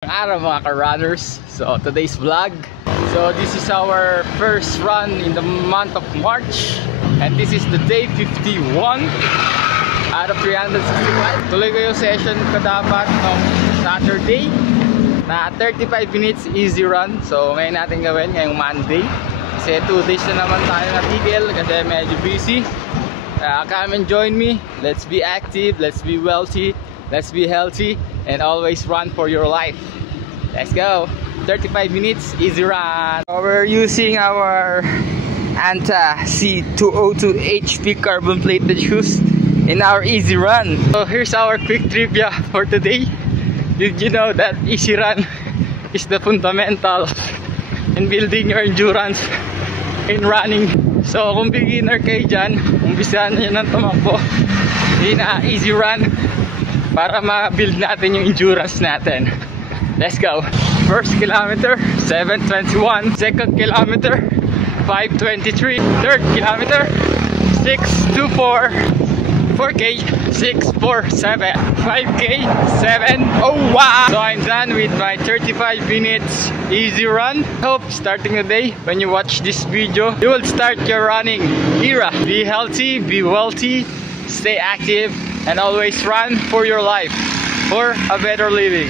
Araw mga ka-runners. So today's vlog. So this is our first run in the month of March. And this is the day 51 out of 365. Tuloy ko yung session ko dapat ng Saturday na 35 minutes easy run. So ngayon natin gawin ngayong Monday. Kasi 2 days na naman tayo natigil kasi medyo busy. Come and join me. Let's be active, let's be wealthy, let's be healthy, and always run for your life. Let's go. 35 minutes easy run. So we're using our Anta C202 HP carbon plated shoes in our easy run. So here's our quick trivia for today. Did you know that easy run is the fundamental in building your endurance in running? So kung beginner kayo dyan, umpisahan nyo ng tumakbo in easy run para ma-build natin yung endurance natin. Let's go. First kilometer 7:21, second kilometer 5:23, third kilometer 6:24, 4K 6:47, 5K 7:01. So I'm done with my 35 minutes easy run. Hope starting the day when you watch this video, you will start your running era. Be healthy, be wealthy, stay active, and always run for your life, for a better living.